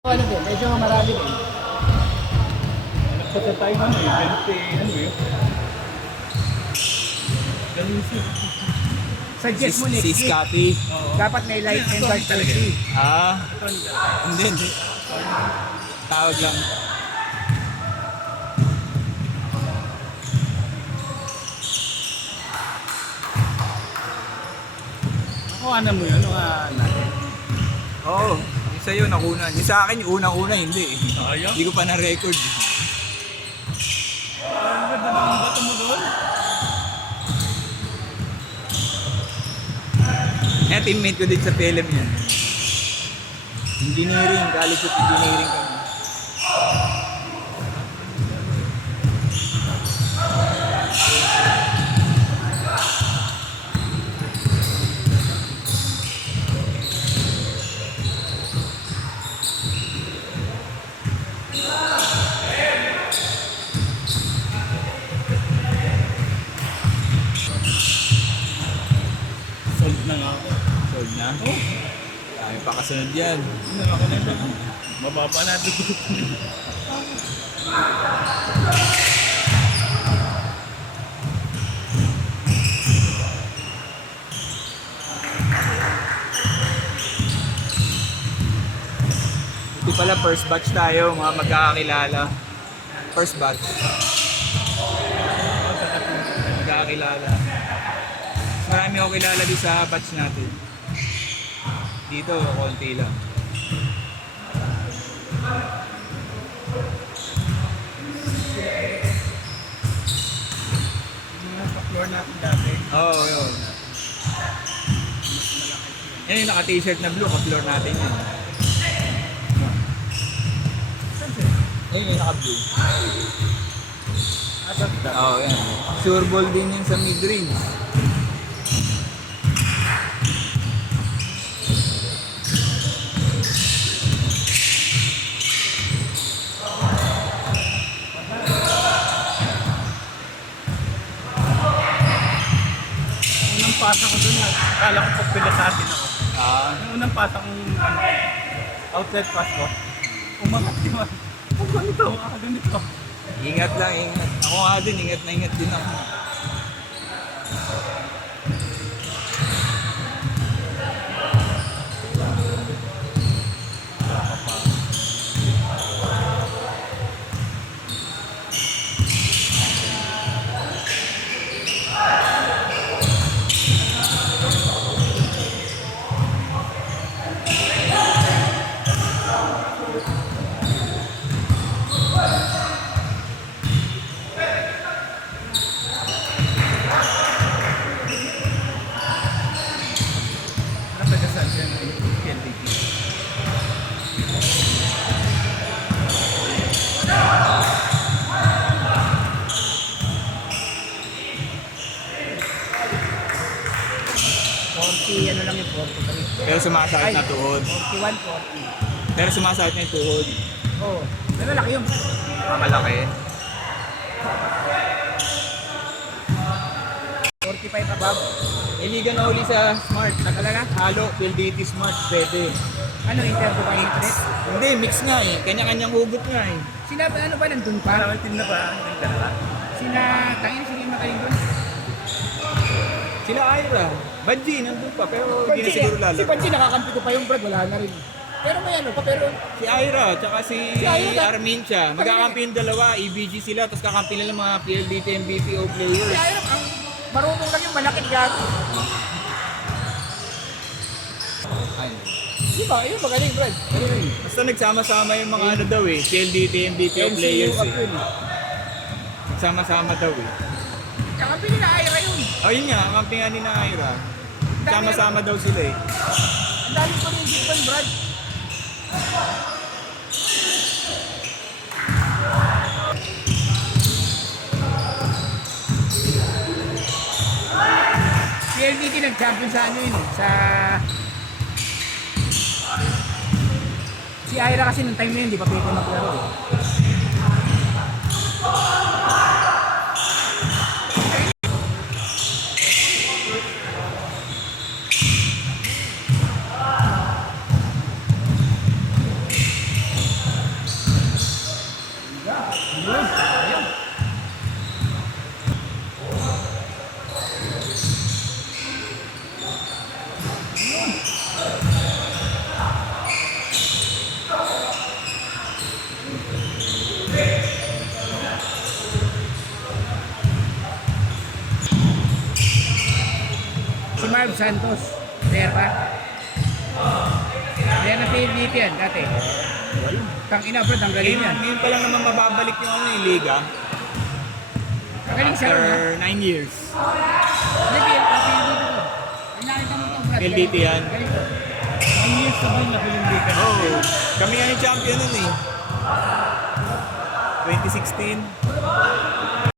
Ano din, medyo marami din. Sa tayo ano eh, 20, ano eh. Ganun siya. Suggest mo next Si week. Scotty. Dapat may light and dark Talaga. jersey. Hindi. Tawag lang. Ako ano mo yun, natin. Oo. Yung sa'yo, nakuna. Yung sa akin, yung unang-una, hindi. Sayang. Hindi ko pa na-record. Ang ganda ng bato mo doon. Eh, teammate ko din sa PLM yan. Engineering, college of engineering kami. Sold na nga ako. Sold na. Dami pa kasunod yan. Ano ako na ito? Mababa natin ito. Ito pala, first batch tayo, mga magkakakilala. First batch. Magkakakilala. Marami ako kilala din sa batch natin. Dito, konti lang. Mga pa-floor natin dati. Oo, yun. Yan yung naka-t-shirt na blue, ka-floor natin yun. Ayun yung naka-blue. Oo, yan. Sure ball din yun sa mid-range. Unang pasa ko doon, akala ko pagpila sa atin ako. Yung unang pasa kong outlet pass ko, umangat yun. Ang ganito, ganito. Ingat lang, ingat. Ako nga din, ingat na ingat din ako. Napagasan siya ng PLDT. Ano lang yung 43. Pero sumasakit na tuhod. 41, 40. Pero sumasakit na yung tuhod. Oo. Pero laki yun. Malaki. 45 above. Iligan na uli sa Smart. Nakalala? Halo, PLDT Smart. Pwede. Ano, interview ba yung interest? Hindi, mix nga eh. Kanya-kanyang hugot nga eh. Sila ba, ano ba, nandun pa? Para may team na ba? Yung dalawa. Sila, tangin, sila yung makaling doon. Sila Ira. Badji, nandun pa. Pero hindi na Panji, siguro si lalaro. Panji nakakampi ko pa yung Brad, wala na rin. Pero may ano pa, pero Si Ira, tsaka si Ira. Armin siya. Magkakampi yung dalawa. EBG sila. Tapos kakampi nila mga PLDT and BPO players. si Iron, ang marunong lang yung malaki gago. Ayun. Di ba? Yun, magaling, Brad. Ayun. Basta nagsama-sama yung mga ano daw eh. PLDT and BPO MCU players up eh. yun. Nagsama-sama daw eh. Kakampi nila Ira yun. Oh yun nga, kakampi nga ni na Ira. Sama-sama daw sila eh. Ang dami ko rin dito, Brad. PLDT nag-champion sa ano yun eh, sa... Si Ira kasi nung time na yun, di pa pwede maglaro eh. Yun. Ayun. Si Marv Santos, player pa. Player na PLDT yan dati. Tang ina bro, ang galing yan. Ngayon pa lang naman mababalik yung ano yung liga. Galing siya ron ha. After 9 years. Hindi, PLDT to. Ay nakita mo itong Brad. PLDT yan. Galing to. 9 years na ba yung nakilimbikan natin? Oh, kami nga yung champion nun eh. 2016.